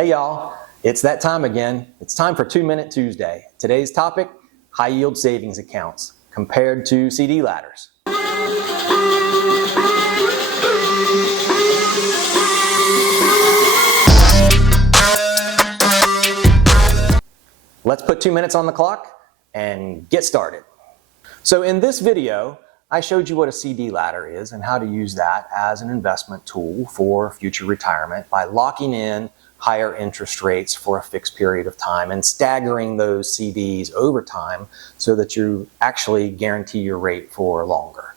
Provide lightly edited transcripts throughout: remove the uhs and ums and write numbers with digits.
Hey y'all, it's that time again. It's time for 2-Minute Tuesday. Today's topic, high yield savings accounts compared to CD ladders. Let's put 2 minutes on the clock and get started. So in this video, I showed you what a CD ladder is and how to use that as an investment tool for future retirement by locking in higher interest rates for a fixed period of time and staggering those CDs over time so that you actually guarantee your rate for longer.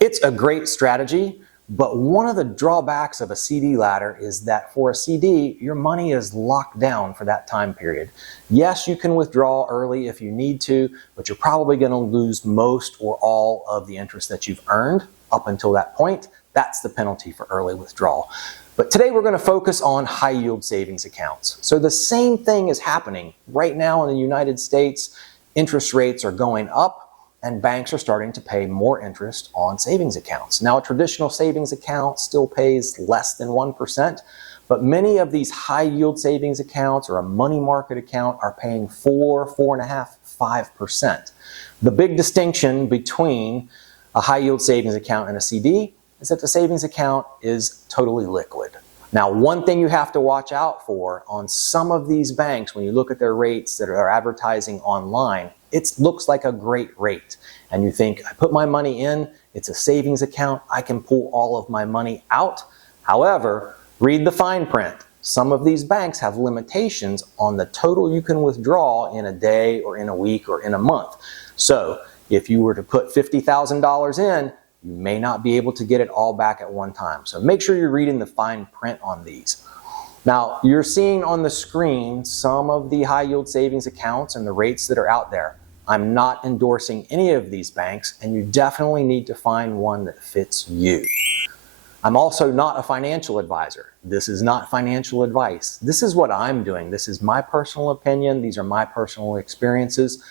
It's a great strategy, but one of the drawbacks of a CD ladder is that for a CD, your money is locked down for that time period. Yes, you can withdraw early if you need to, but you're probably going to lose most or all of the interest that you've earned up until that point. That's the penalty for early withdrawal. But today we're going to focus on high yield savings accounts. So the same thing is happening right now in the United States. Interest rates are going up and banks are starting to pay more interest on savings accounts. Now a traditional savings account still pays less than 1%, but many of these high yield savings accounts or a money market account are paying 4.5%, 5%. The big distinction between a high yield savings account and a CD is that the savings account is totally liquid. Now, one thing you have to watch out for on some of these banks, when you look at their rates that are advertising online, it looks like a great rate. And you think, I put my money in, it's a savings account, I can pull all of my money out. However, read the fine print. Some of these banks have limitations on the total you can withdraw in a day or in a week or in a month. So if you were to put $50,000 in, you may not be able to get it all back at one time. So make sure you're reading the fine print on these. Now, you're seeing on the screen some of the high yield savings accounts and the rates that are out there. I'm not endorsing any of these banks, and you definitely need to find one that fits you. I'm also not a financial advisor. This is not financial advice. This is what I'm doing. This is my personal opinion. These are my personal experiences.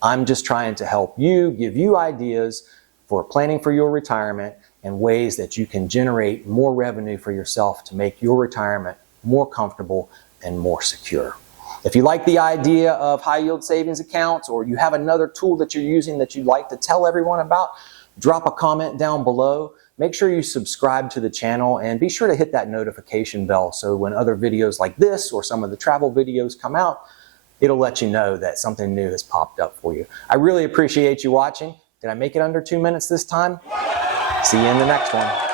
I'm just trying to help you, give you ideas for planning for your retirement and ways that you can generate more revenue for yourself to make your retirement more comfortable and more secure. If you like the idea of high yield savings accounts, or you have another tool that you're using that you'd like to tell everyone about, drop a comment down below. Make sure you subscribe to the channel and be sure to hit that notification bell so when other videos like this or some of the travel videos come out, it'll let you know that something new has popped up for you. I really appreciate you watching. Did I make it under 2 minutes this time? See you in the next one.